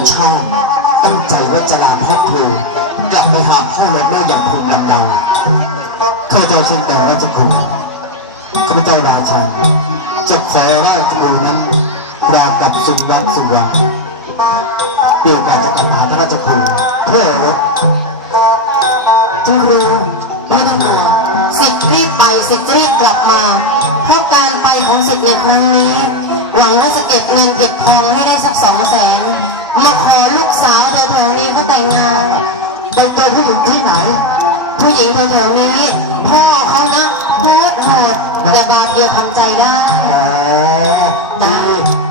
ทั้งชาติตั้งใจว่าจะลาพ่อครูกลับไปหาพ่อและแม่อย่างภูมิลำเนาข้าพเจ้าเช่นกันราชครูข้าพเจ้าราชันจะขอราชครูนั้นลากับสุวัดสุวังเปียการจะกลับมาหาท่านราชครูเพื่อรบคุณครูไม่ต้องกลัวสิทธิ์รีบไปสิทธิ์รีบกลับมา เพราะการไปของสิทธิ์ในครั้งนี้ หวังว่าจะเก็บเงินเก็บทองให้ได้สักสอง มาขอลูกสาวแถวๆนี้เขาแต่งงานไปเจอผู้หญิงที่ไหน ผู้หญิงแถวๆนี้ พ่อเขานะโคตรโหดแต่บาทเดียวทำใจได้ดี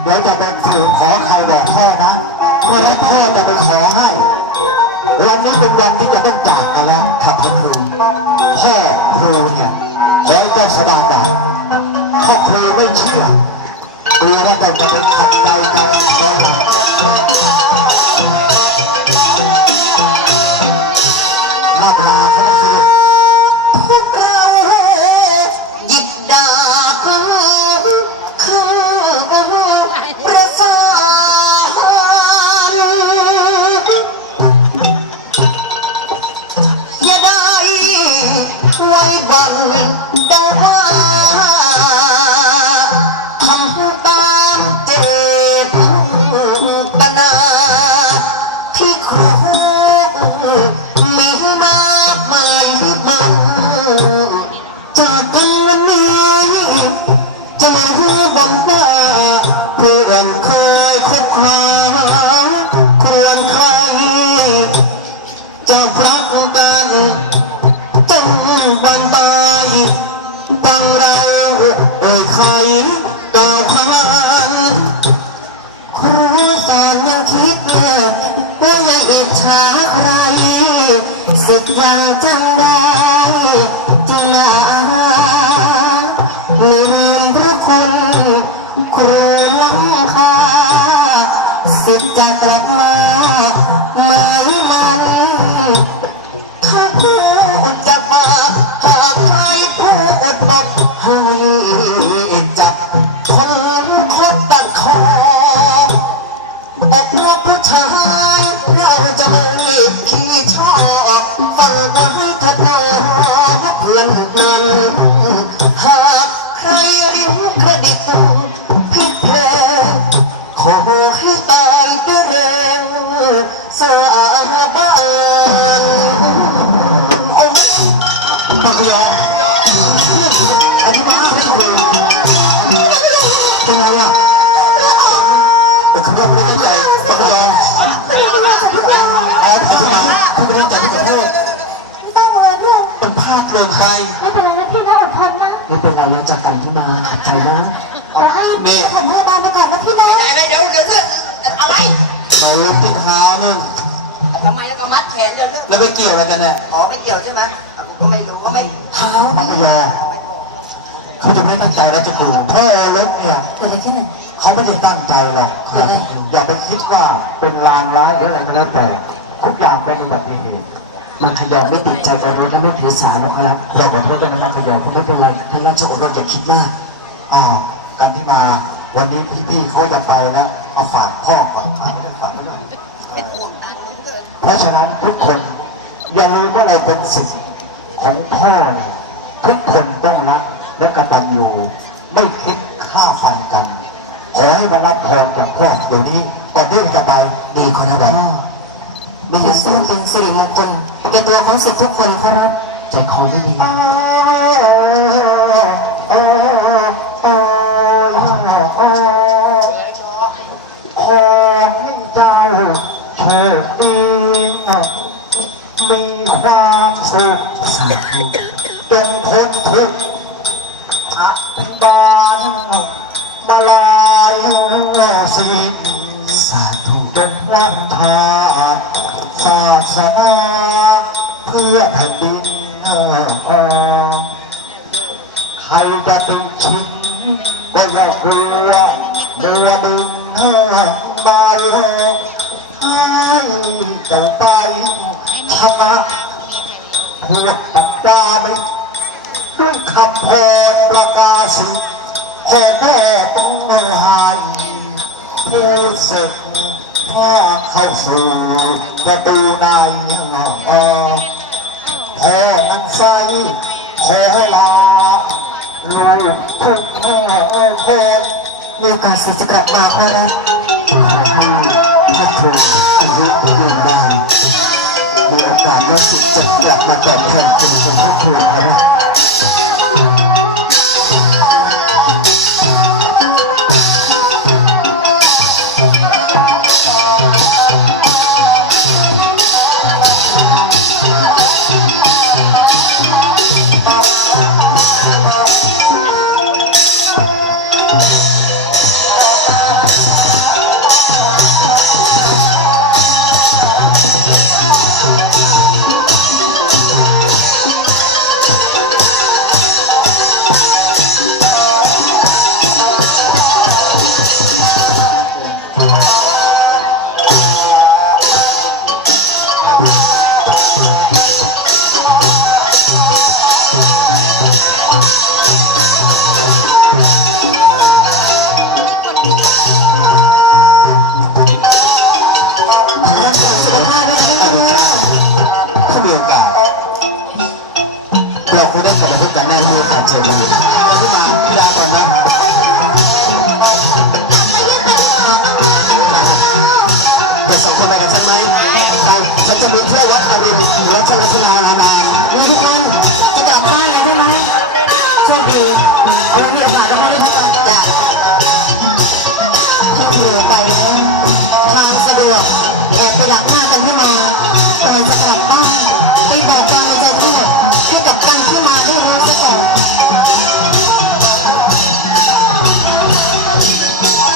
เดี๋ยวจะเปสู่ขอใครบอกพ่อนะเพราะพ่อจะไปขอให้ วันนี้เป็นวันที่จะต้องจากกันแล้ว ตนาที่ครูมีมากมายที่มันจากกันวันนี้จะมาหูบังตาเพื่อนเคยคบหา ยังจำได้จริงนะมีลืมพระคุณครูล้ำค่าสิทธิ์จะกลับมาไม่มัน ปักยออันนี้มาไม่ถูกเป็นไงอะแต่คุณไม่ได้ใจปักยอแอบอธิมาคุณไม่ได้ใจที่ขอโทษไม่ต้องเลยเพื่อนมันพลาดเกินไปไม่เป็นไรนะพี่นะอดทนนะไม่เป็นไรเราจะกันที่มาขัดใจนะเราให้ถมพยาบาลไปก่อนนะพี่นะเดี๋ยวเดี๋ยวเดี๋ยวอะไรเราลุกที่เท้านู่นทำไมแล้วก็มัดแขนเยวเรื่องแล้วไปเกี่ยวอะไรกันเนี่ยอ๋อไม่เกี่ยวใช่ไหม กูก็ไม่รู้ก็ไม่เท้าปักยอเขาจะไม่ตั้งใจแล้วจะกลัวพ่อเล็กเนี่ยเกิดอะไรขึ้นอะเขาไม่ได้ตั้งใจหรอกครับอย่าไปคิดว่าเป็นลางร้ายหรืออะไรก็แล้วแต่ทุกอย่างเป็นอุบัติเหตุมันขยอมไม่ติดใจกับรถและไม่ถือสาหรอกครับเราขอโทษด้วยนะครับขยอมไม่เป็นไรท่านราชโอรสอย่าคิดมากอ่าวการที่มาวันนี้พี่ๆเขาจะไปแล้วเอาฝากพ่อก่อนฝากไม่ได้ฝากไม่ได้เป็นห่วงตังค์เกินเพราะฉะนั้นทุกคนอย่าลืมว่าเราเป็นสิทธิ์ ของพ่อเนี่ยทุกคนต้องรักและกตัญญูไม่คิดฆ่าฟันกัน ขอให้มารับพรจากพ่อเดี๋ยวนี้ก่อนที่จะไปดีขอรับไม่ถือว่าเป็นสิริมงคลแก่ตัวของสิทธิ์ทุกคนครับใจคอไม่ดี สุขสาธุจงพ้นทุกข์อภิบาลมาลายสินสาธุจงรักชาติศาสนาเพื่อแผ่นดินใครจะตึงชินก็อย่ากลัวมัวดึงไปให้เจ้าไปชนะ พวกปัจจาไม่ด้วยขับพรประกาศสิขอแม่ต้องให้ผู้ศึกถ้าเข้าสู่ประตูในเออพ่อนั้นใสขอลาลูกทุกแม่คนมีโอกาสสิจะกลับมาขอรับขอให้พระครูอายุยืนนาน โอกาสว่าสิจะกลับมาตอบแทนคุณของพระครูขอรับ ถ้า